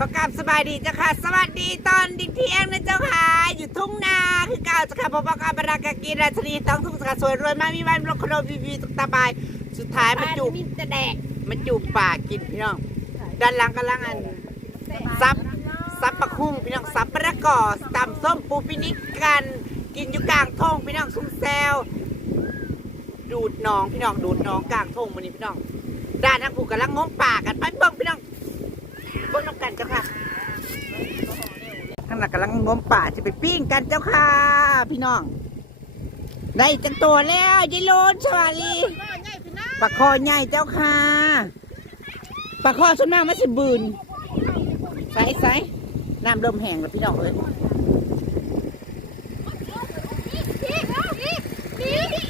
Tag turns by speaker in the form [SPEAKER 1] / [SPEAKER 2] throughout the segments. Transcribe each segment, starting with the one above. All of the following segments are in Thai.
[SPEAKER 1] ขอกราบสบายดีเจ้าค่ะ สวัสดีตอนดิเที่ยงนะเจ้าค่ะ อยู่ทุ่งนาคือเก่าเจ้าค่ะพบกับปรากากีราชนีต้องทุ่งสกัดสวยรวยมากมีวันบล็อกโคโนวีวีตุกตาบาย สุดท้ายมาจูบ
[SPEAKER 2] มีแต่แดก
[SPEAKER 1] มาจูบปากกินพี่น้อง ด้านหลังกำลังอันซับซับปะคุ้งพี่น้องซับปะระกอตำส้มปูปินิกกันกินอยู่กลางท้องพี่น้องซุ้มแซวดูดน้องพี่น้องดูดน้องกลางท้องมันนี่พี่น้องด้านทางผูกกำลังง้มปากกันไปเบิ่งพี่น้อง เบิ่งน้ำกันเจ้าค่ะข้างหลังกำลังง้มป่าจะไปปิ้งกันเจ้าค่ะ พี่น้อง ได้จังตัวแล้วยายโลนชวาลีปลาคอใหญ่เจ้าค่ะปลาคอส่วนมากมันสิบืนใส่ใส่น้ำเริ่มแห้งแล้วพี่น้องเอ้ย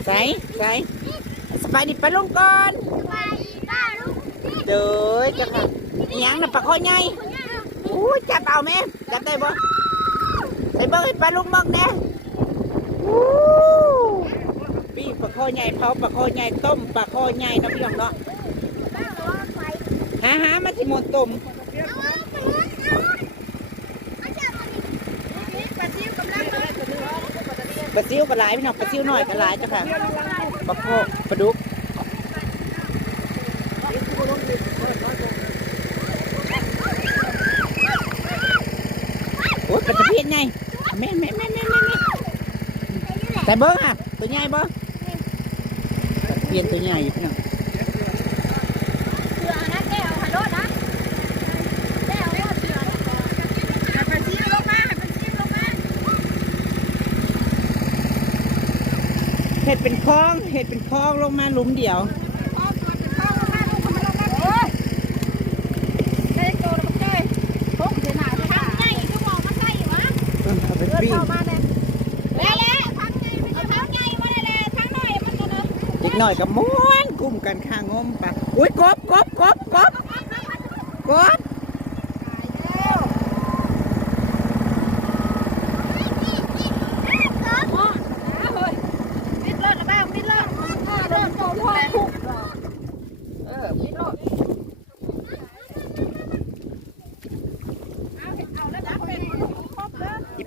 [SPEAKER 1] ใส่ใส่สบายดีไปลงก่อนเด้อเจ้าค่ะอิห ยังน่ะปลาคอใหญ่อู้จับเอาแม่จับได้บ่ใส่เบิ่งให้ปลาลุงเบิ่งแน่อู้ปีปลาคอใหญ่เผาปลาคอใหญ่ต้มปลาคอใหญ่นาะพี่น้องเนาะหาหามาที่หมดต้มปลาซิวปลาหลายพี่น้องปลาซิวหน่อยก็หลายเจ้าค่ะปลาโคปลาดุก ยเป็นตะเพียนไงแม่แม่แม่แม่แม่แม่แต่เบิ้งอะตัวใหญ่บ่ตะเพียนตัวใหญ่อยู่พี่น้องเห็ดเป็นคลองเห็ดเป็นคลองลงมาหลุมเดียวเออเอาไปปิ้งเด็กห น่อยกับม้วนกลุ่มกันข้างงมปะอุ้ยกบกบกบกบกบ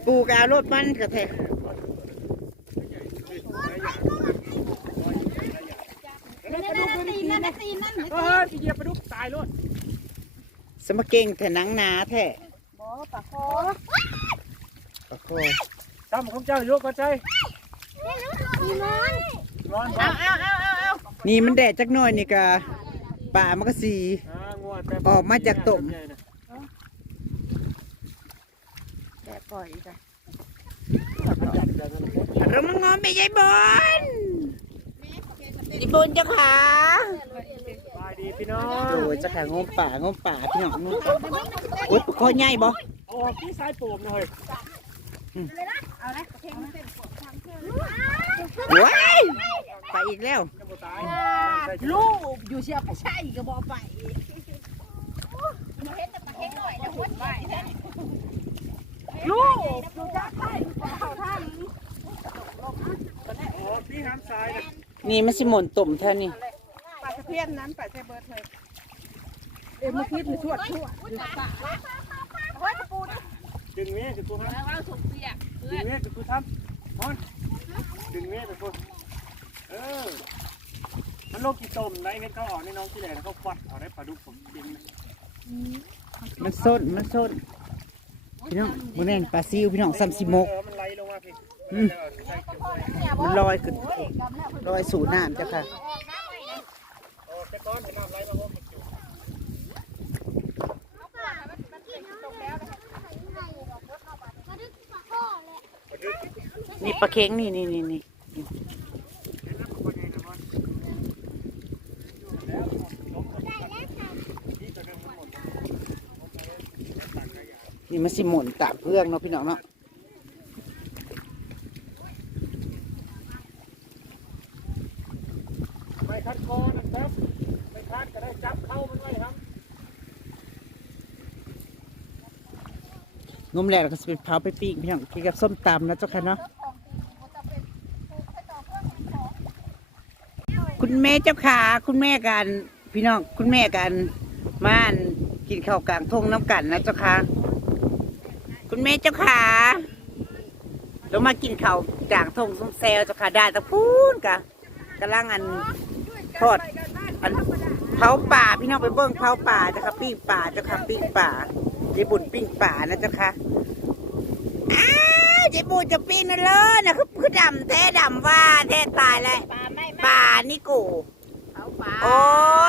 [SPEAKER 1] ปูกเอารถมันกระแทก
[SPEAKER 3] เออที่เหยียบไปดูตายรถ
[SPEAKER 1] สมเก่งแต่หนังหนาแท้ปะโค
[SPEAKER 3] ตามของเจ้าโยกกันใจนอนเอาเอาเอาเอา
[SPEAKER 1] นี่มันแดดจักหน่อยนี่กะป่ามันก็สี
[SPEAKER 3] งวดแต่
[SPEAKER 1] ออกมาจากตุ่มเรามางอมไปยายบนยายบนเจ้าขา
[SPEAKER 3] บาย ดีพี่น้อง
[SPEAKER 1] โอ้ยจ้าขางมป่างมป่าพี่น้องนู่นโอ้ยปลาคอใหญ่บ่
[SPEAKER 3] อาออกที่สายป่มหน่อย
[SPEAKER 1] ว้ายไปอีกแล้ว
[SPEAKER 2] ลูกอยู่เชียร์ไปใช่ก็บอกไปลูกอยู่จ้าใช่เข้าทา
[SPEAKER 3] ยนะ
[SPEAKER 1] นี่มันสิหม่นตุ่มเท่านี้
[SPEAKER 2] พียนนั้นไปลาเจเบิร์ดเลยเอ็มเมื่อกี้มันชวดชวดเฮ้ยปูนี่
[SPEAKER 3] ดึงเมียจะกูทำ
[SPEAKER 2] เราสุกเปียก
[SPEAKER 3] ดึงเมียจะกูทำนอนดึงเมียจะกูเออมันโลกกี่ต้มได้เห็นเขาออกในน้องที่ไหนแล้วเขาควัดเอาได้ปลาดุกผมกิน
[SPEAKER 1] มันส้นมันส้นพี่น้องมันแน่นปลาซิวพี่น้องซ้ำสิมก
[SPEAKER 3] มันล
[SPEAKER 1] อยขึ้นลอยสู่น้ำเจ้าค่ะ
[SPEAKER 3] แต่ก้อนเป็นน้ำไหลมาโฮม
[SPEAKER 1] นี่ปลาเค็งนี่นี่นี่นี่นี่มันสิหม่นตามเพื่องเนาะพี่น้องเนาะ
[SPEAKER 3] ไม่คัดคอนะครับไม่คัดก็ได้จับเข้ามันไว้ครับ
[SPEAKER 1] งมแหลกก็จะไปเผาไปปิ้งพี่น้องกินกับส้มตำนะเจ้าค่ะเนาะคุณแม่เจ้าขาคุณแม่กันพี่น้องคุณแม่กันม่านกินข้าวกลางทงน้ำกันนะเจ้าค่ะคุณแม่เจ้าค่ะเรามากินข้าวกลางทงซุ้มแซวเจ้าค่ะได้ตะพูนกะกำลังอันทอดอันเผาป่าพี่น้องไปเบิ้งเผาป่าเจ้าค่ะปิ้งป่าเจ้าค่ะปิ้งป่า เจ๊บุญปิ้งป่านะเจ้าค่ะอ้าวเจ๊บุญจะปิ้งนั่นเลยนะคือคือดำแท้ดำว่าแท้ตายเลย
[SPEAKER 2] ปลาไม่ไม่
[SPEAKER 1] ป่านี่กู
[SPEAKER 2] เขาปลา
[SPEAKER 1] โอ้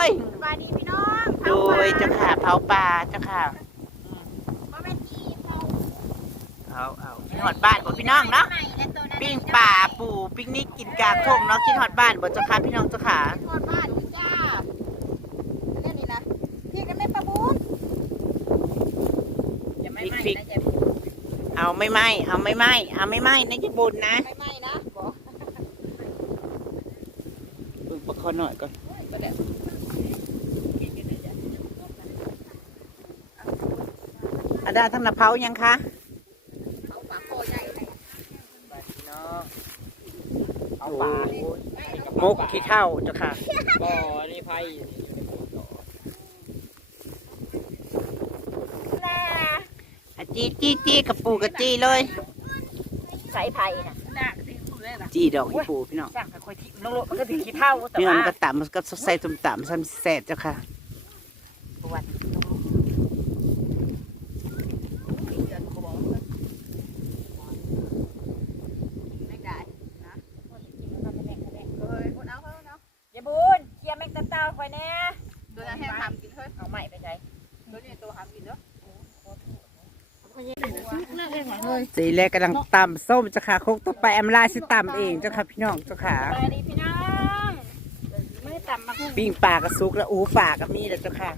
[SPEAKER 1] ย
[SPEAKER 2] ปลาดีพี่น้อง
[SPEAKER 1] โดยเจ้าค่ะเผาป่าเจ้าค่ะ
[SPEAKER 2] บ่แม่นอีเขา
[SPEAKER 1] เอาเอากินหอดบ้านบ่พี่น้องเนาะ
[SPEAKER 2] ใหม่และตัวนั้น
[SPEAKER 1] ปิ้งป่าปูปิ้งนิกกินกลางทงเนาะกินหอดบ้านบ่เจ้าค่ะพี่น้องเจ้าค่ะ
[SPEAKER 2] ทอดบ้านนี่จ้าอันนี้นี่นะพี่กันแม่ปลาบูน อย่าไม่ไหม้นะอย่า
[SPEAKER 1] เอาไม่ไหมเอาไม่ไหมเอาไม่ไหมนะจะบุญนะ
[SPEAKER 2] ไม่ไหม้นะบอก
[SPEAKER 1] เบิ่งประคอหน่อยก่อนอาดาทั้งนาเผายังคะ
[SPEAKER 2] เขาปลาโคใหญ่เลย
[SPEAKER 3] เอาปลา
[SPEAKER 1] มุกขี้เท่าเจ้าค่ะ
[SPEAKER 3] บ่อนี่ไผ่
[SPEAKER 1] อะ จี้จี้จี้กับปูกับจี้เลย
[SPEAKER 2] ใส่ไผ่น่ะน่าสิพูดเลยล่ะ
[SPEAKER 1] จี้ดอกอีปูพี่น้อง
[SPEAKER 2] สร้างค่อยๆทิ้งลงมันก็ถึงขี้เท่าแต่
[SPEAKER 1] พี่น้อง
[SPEAKER 2] ว่า
[SPEAKER 1] มันก็ต่ำมันก็ใส่ตุ่มต่ำซ้ำแซ่บเจ้าค่ะ
[SPEAKER 2] ปวดไม่ได้นะเอ้ยคนเอาเขาเนาะ
[SPEAKER 4] อย่าบุญเคลียร์แมงตะเต้าคอยแน่
[SPEAKER 2] ตัวนั้นให้ทำกินเถอะ
[SPEAKER 4] เอาใหม่ไปใช้
[SPEAKER 2] ตัวนี้ตัวทำกินเนาะ
[SPEAKER 1] สีแรกกำลังตำส้มเจ้าค่ะคงต้องไปแอมลาสิตำเองเจ้าค่ะพี่น้องเจ้าค่ะ
[SPEAKER 4] ไปดีพี่น้องไม่ได้ต่ำมาคุ
[SPEAKER 1] ปิ้งปลากระซุกแล้วอูปลากระมีแล้วเจ้าค่ะ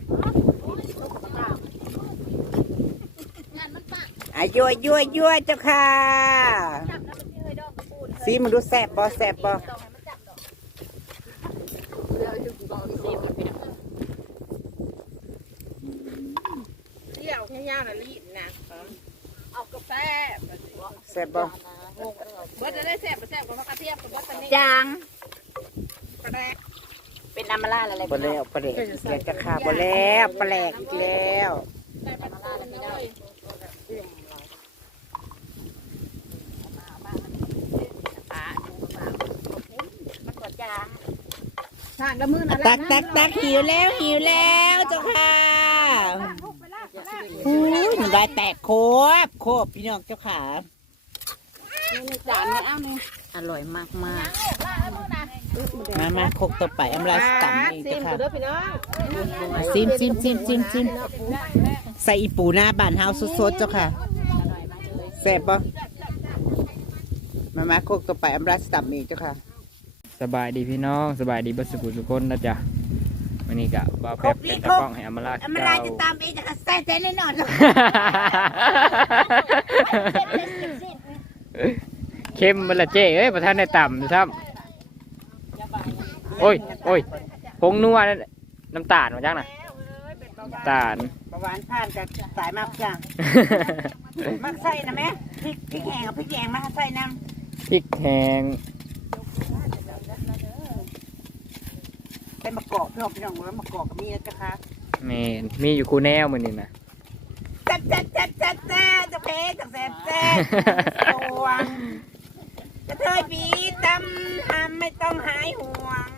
[SPEAKER 1] อะยั่วยั่วยั่วเจ้าค่ะซีมึงดูแซ่บบ่แซ่บบ่
[SPEAKER 2] เที่ยวแค่ย่างน่ะรีบนะ เอากาแฟ
[SPEAKER 1] แซ่บบ่
[SPEAKER 2] เบิร์ดจะได้แซ่บแซ่บกับมะกระเทียมกับเบิร์ดตอนนี้
[SPEAKER 4] จาง
[SPEAKER 2] กระแดก
[SPEAKER 4] เป็นอัมมาล่าอะไร
[SPEAKER 1] บ่แล้วปลาแดกอีกแล้วเจ้าค่ะบ่แล้วปลาแหลกอีกแล้ว
[SPEAKER 2] ใส่ปลาทูเลย
[SPEAKER 4] มันก็จาง
[SPEAKER 2] ทางละมือนะ
[SPEAKER 1] ตักตักตักหิวแล้วหิวแล้วเจ้าค่ะอุ้ ยมันได้แตกโคบโคบพี่น้องเจ้าค่ะ
[SPEAKER 2] จานนี้เอาเนี่ย
[SPEAKER 1] อร่อยมากมากมามาคกต่อไปอำลาสตัมเอง
[SPEAKER 2] ซิ
[SPEAKER 1] เจ้ามค่ะ
[SPEAKER 2] กูเด้อพี่น้อง
[SPEAKER 1] ซิมซิมซิมซิมซิมใส่อีปูหน้าบานเฮาสดๆเจ้าค่ะแซ่บปะมามาคกต่อไปอำลาสตัมเองเจ้าค่ะ
[SPEAKER 5] สบายดีพี่น้อง สบายดีเบัสกุลทุกคนนะจ๊ะ วันนี้กะบ่าวแป๊บเป็นตะกล้องให้อำมาลา
[SPEAKER 1] อำลาจะตามเองเจ้าค่ะแซ่บแน่นอนเจ้า
[SPEAKER 5] เข้มมันละเจ้เอ้ยประธานในต่ำซ้ำโอ้ยโอ้ยผงนัวนั่นน้ำตาลมาจังน่ะน้ำตาล
[SPEAKER 1] ประวานผ่านจากสายมากจ้ะมักใส่นะแม่พริกพริกแห้งกับพริกแห้งมาใส่น้
[SPEAKER 5] พริกแห้งำ
[SPEAKER 1] ใส่มะกอกพี่น้องพี่น้องแล้วมะกอกก็มีนะเจ้าค่ะ
[SPEAKER 5] แมนมีอยู่คูแนวมือนี่นะ
[SPEAKER 1] จัดจัดจัดจัดจัดจะเพจังแซ่บแซ่บสวงกระเทยบีตำทำไม่ต้องหายห่วง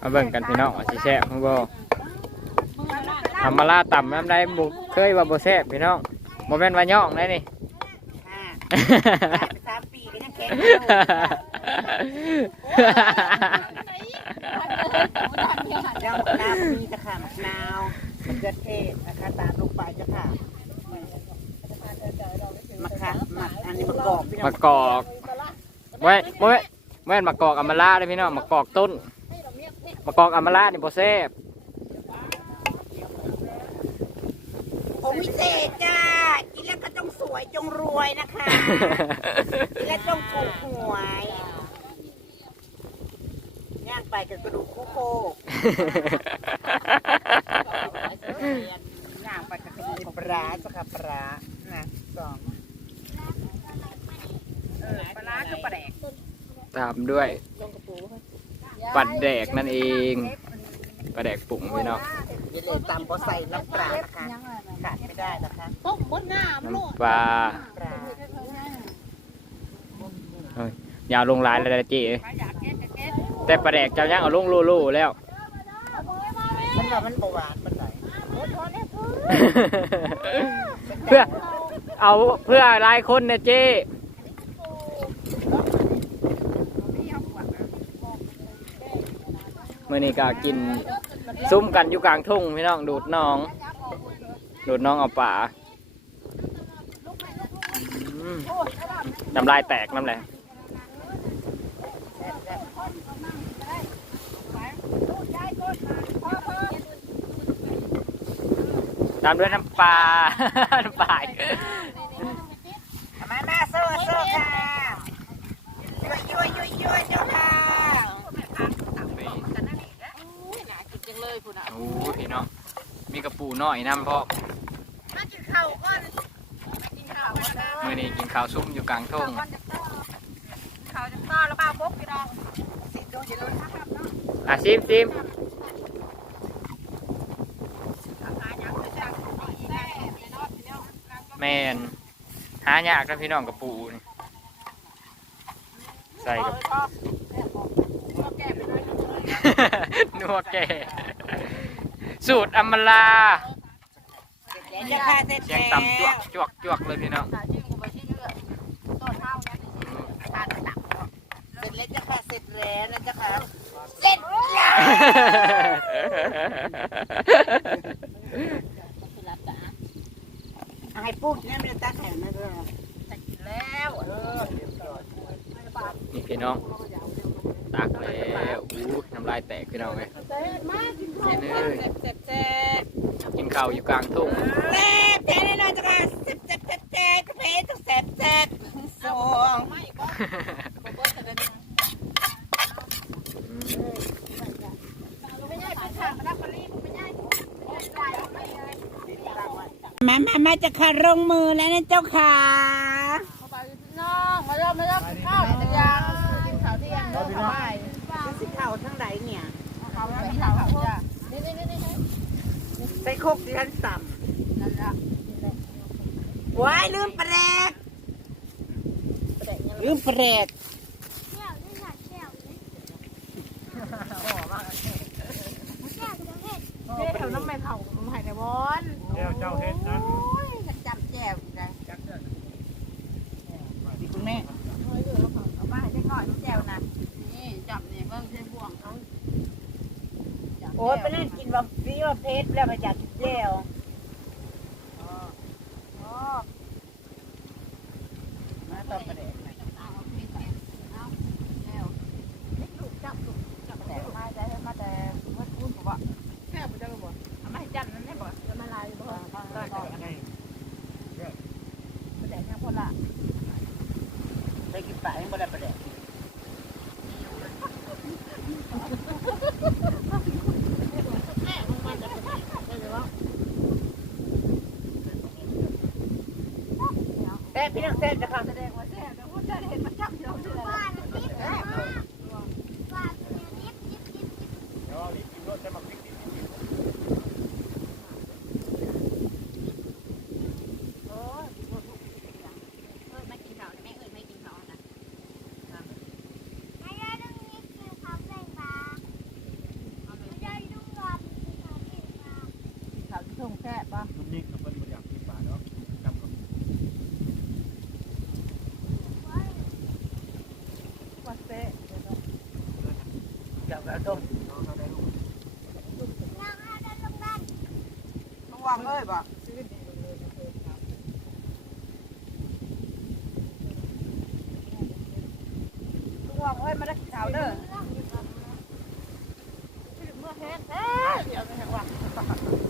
[SPEAKER 5] มาเบิ่งกันพี่น้องว่าสิแซ่บของบ่ทำมาลาต่ำน้ำได้บุเคยว่าบ่แซ่บพี่น้องบ่แม่นว่าย่องได้นี่
[SPEAKER 1] อ่าไปสามปีก็ยังแข็งอยู่ เจ้ามะนาวมีจะค่ะมะนาวมะเขือเทศนะคะตามลงไปจ้ะค่ะมะขามมะอันนี้มะกอกพี่น้อง
[SPEAKER 5] มะกอกไว้ไว้แม่นมะกอกอัมมาลาได้พี่น้องมะกอกต้นมะกอกอัมมาลานี่บ่แซ่บ
[SPEAKER 1] ผมวิเศษจ้ากินแล้วก็ต้องสวยจงรวยนะคะกินแล้วต้องถูกหวย ย่างไปกับกระดูกคู่โคกย่างไปกับกระดูกปลาเจ้าค่ะปลานะสอง
[SPEAKER 2] ปลาร้าคือปลาแดก
[SPEAKER 5] ตามด้วยปัดแดกนั่นเองปลาแดกปุ่งพี่น้อง
[SPEAKER 1] อย่าเลยตำบ่ใส่น้ำปลานะคะขาดไม่ได้นะคะ
[SPEAKER 2] ต้มบนหน้ามัน
[SPEAKER 5] น้ำปลา
[SPEAKER 1] ปลา
[SPEAKER 5] อย่าลงหลายเลยนะเจ๊ แต่ปลาแดกเจ้ายังเอาลงโลโลแล้ว
[SPEAKER 1] มันว่ามันบ่หวานมันไหน
[SPEAKER 5] เพื่อเอาเพื่อหลายคนนะเจ๊มื่อนี้ก็กินซุ่มกันอยู่กลางทุ่งพี่น้องดูดน้อง ดูดน้องเอาป่าอืมน้ำลายแตกน้ำแหละ ตามด้วยน้ำปลา น้ำปลา
[SPEAKER 1] มามาสู้สู้ค่ะยั่วยั่วยั่วยั่วเจ้าค่ะ
[SPEAKER 5] โอ้พี่น้องมีกระปูน้อยน้ำพ่อ
[SPEAKER 2] มากินข้าวก่อนกินข้าวก่อนนะ
[SPEAKER 5] มื่อนี้กินข้าวซุ่มอยู่กลางทุ่ง
[SPEAKER 2] ข้าวจะต่อแล้วบ้าปุ๊บพี่น้อง
[SPEAKER 5] อะซิมซิม แมนหายากนะพี่น้องกระปูนี่ใส่กับนัวแก่สูตรอำมลา
[SPEAKER 1] เจ้าค่ะเสร็จ
[SPEAKER 5] เสียง
[SPEAKER 1] แล้ว
[SPEAKER 5] ต่ำจวกจวกจวกเลยพี่น้อง
[SPEAKER 1] เสร็จแล้วเจ้าค่ะเสร็จแล้วนะเจ้าค่ะเสร็จ ให้ปุ๊บเนี่ยมันจะตักแห่ไม่ได้
[SPEAKER 2] แล้ว
[SPEAKER 1] เออเรียบร้อย
[SPEAKER 5] นี่พี่น้องตักแล้วอู้น้ำลายแตกพี่น้องเลย
[SPEAKER 2] มากินข้าว
[SPEAKER 5] นี่
[SPEAKER 2] ก่อน
[SPEAKER 5] เลย
[SPEAKER 2] เจ็บเจ็บ
[SPEAKER 5] กินข้าวอยู่กลางทุ่ง
[SPEAKER 1] เจ็บเจ็บแน่นอนเจ้าค่ะเจ็บเจ็บเจ็บเจ็บเพชรต้องเจ็บเจ็บสอง
[SPEAKER 2] ไม่ก็บ่จะได้ไม่ได้เป็นทางรับปรีไม่ได้
[SPEAKER 1] จะค่ะลงมือแล้วนะเจ้าค่ะ
[SPEAKER 2] เข้าน้องมาเริ่มมาเริ่มข้าวแต่ยังกินข้าวเที่ยงเริ่มสบาย
[SPEAKER 1] สิเข่าทั้งไหนเนี่ย
[SPEAKER 2] ข้าวมีข้าวจ้ะนี่นี่นี่นี่
[SPEAKER 1] ใส่โคกที่ท่านต่
[SPEAKER 2] นั่นละำ
[SPEAKER 1] ว้ายลืมแปลกลืมแปลก
[SPEAKER 2] เฮ้ยแถวน้ำแม่เผาหายในบอล
[SPEAKER 3] เดี๋ยวเจ้าเฮ็ดนะ
[SPEAKER 2] จับแจ่วนะ
[SPEAKER 1] ดิคุณแม่
[SPEAKER 2] เอามาให้ได้ก่อนแจ่วนะนี่จับเนี่ยเบิ่งใช้บ่วงเขา
[SPEAKER 1] โอ้ยไปเล่นกินว่าพี่ว่าเพชรแล้วมาจากกินเจลมาต่อประเด็น
[SPEAKER 2] แต่มาแต่มาแต่วัดคุณบอกว่าแค่บ่จะรู้บ่เอามาให้จันนั่นแน่บ่จะมาลายบ่ได้ก็ได้แต่แค่คนละ
[SPEAKER 1] ไปกินปลาให้บ่ได้ประเด็น แซ่บพี่น้องแซ่บจะค่ะ
[SPEAKER 2] แสดงว่าแซ่บแต่ว่าจะเห็นมันจับอยู่เลย
[SPEAKER 3] เดี๋ยวเอาลิ้นกินรสจะมาพริกนิดนึง
[SPEAKER 2] ไม่กินข้าวแม่เอ้ยไม่กินข้าวนะข้าวที่ทุ่งแค่ปะ
[SPEAKER 3] น้ำนิ่งกับเพิ่นบ่อยากกินปลาเนาะจำกับ
[SPEAKER 2] ว่าเซ่
[SPEAKER 1] จับแล้วต้ม
[SPEAKER 3] น้องเขาได้ลูก
[SPEAKER 1] ต้องวางเลยบ่
[SPEAKER 2] ทุกวันเอ้ยมาได้กินข้าวเด้อเมื่อแห้งแท้เดี๋ยวจะแห้งว่ะ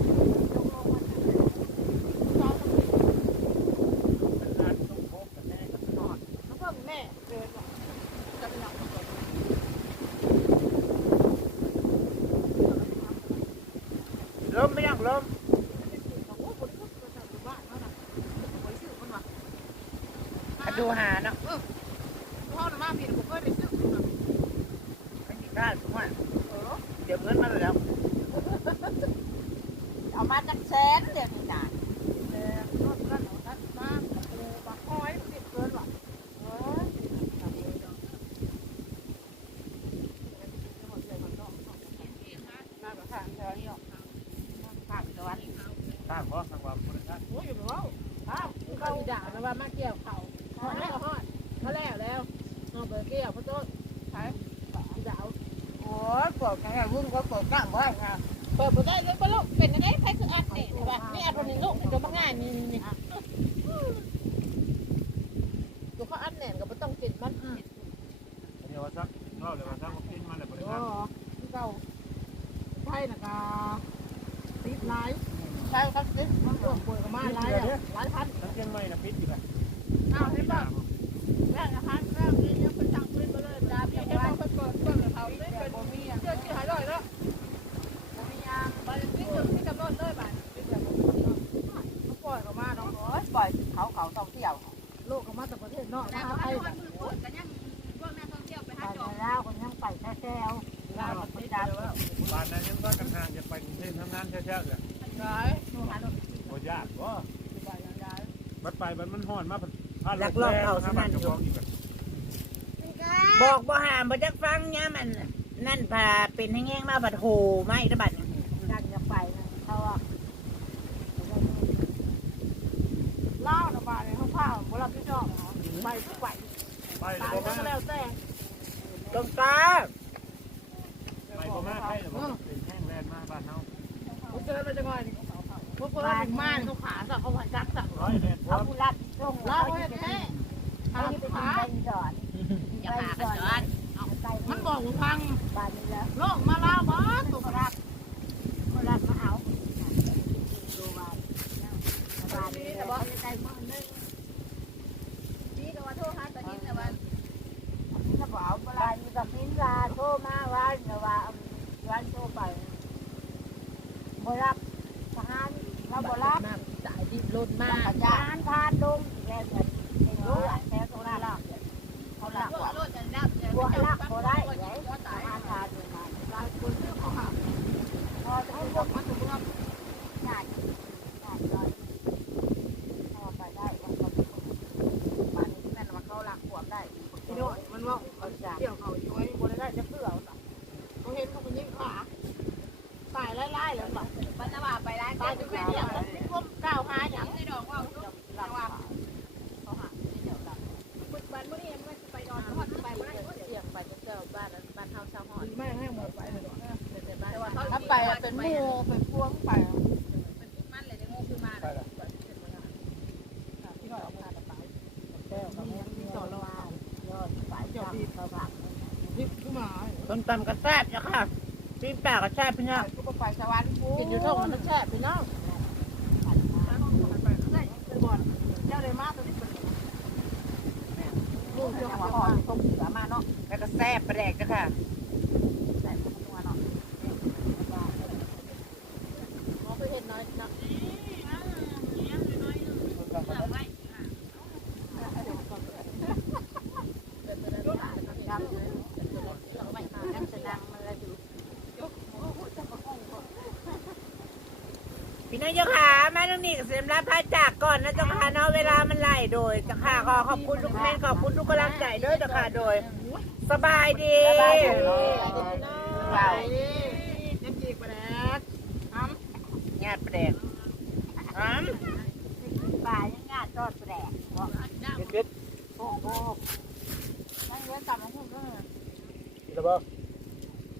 [SPEAKER 3] เอา
[SPEAKER 2] มา
[SPEAKER 4] จากแสนเดี๋ยวนี้
[SPEAKER 2] นะ นนก็
[SPEAKER 3] ไม่
[SPEAKER 2] ต้
[SPEAKER 4] อ
[SPEAKER 2] งกินมัน
[SPEAKER 3] เดี๋ยวว่าซักเราเดี๋ยวว่าซักกินมันเลยบ่ได้ซักคื
[SPEAKER 2] อเก่าไทยนะคะติดไลายไทยครับติดมันป่วยก็มาไลายหลายพัน
[SPEAKER 3] ทั้งเชียงหม่นะปิดอยู่
[SPEAKER 2] แล้วอ้าวเห็นป่ะ จะไป
[SPEAKER 3] กรุงเทพทำงานเช้าๆเลย
[SPEAKER 2] ร้
[SPEAKER 3] อ
[SPEAKER 1] ยหหาร
[SPEAKER 4] โอ้
[SPEAKER 2] ยากก็บัดไป
[SPEAKER 3] บั
[SPEAKER 2] ด
[SPEAKER 3] มันห่
[SPEAKER 2] อนมากพาลัก
[SPEAKER 3] อ
[SPEAKER 4] บ
[SPEAKER 2] เข้า
[SPEAKER 4] ซะนั่นอ
[SPEAKER 2] ยู่ บอก
[SPEAKER 4] บ่
[SPEAKER 2] หา
[SPEAKER 4] มบ่
[SPEAKER 2] จั
[SPEAKER 4] กฟังยมั
[SPEAKER 2] น
[SPEAKER 4] นั่น
[SPEAKER 2] พาเป็นแห้งๆมาบัดโหไม่ระ
[SPEAKER 4] บั
[SPEAKER 2] ด
[SPEAKER 1] ตำกระแซบเจ้าค่ะปิ้แปะกระแซบพี่น้อง
[SPEAKER 2] ไปสวรรค์กินอยู่ท้องมันแซ่บพี่น้อง นายเจ้า
[SPEAKER 1] ค่ะ
[SPEAKER 4] แม่น้อ
[SPEAKER 1] งนี่กับเสียมรับพระจากก่อนนะเจ้าค่ะเนาะเวลามันไหลโดยเจ้าค่ะขอขอบคุณทุกแม่ขอบคุณทุกกำลังใจด้วยเจ้าค่ะโดย สบายดี
[SPEAKER 2] สบา
[SPEAKER 4] ยดี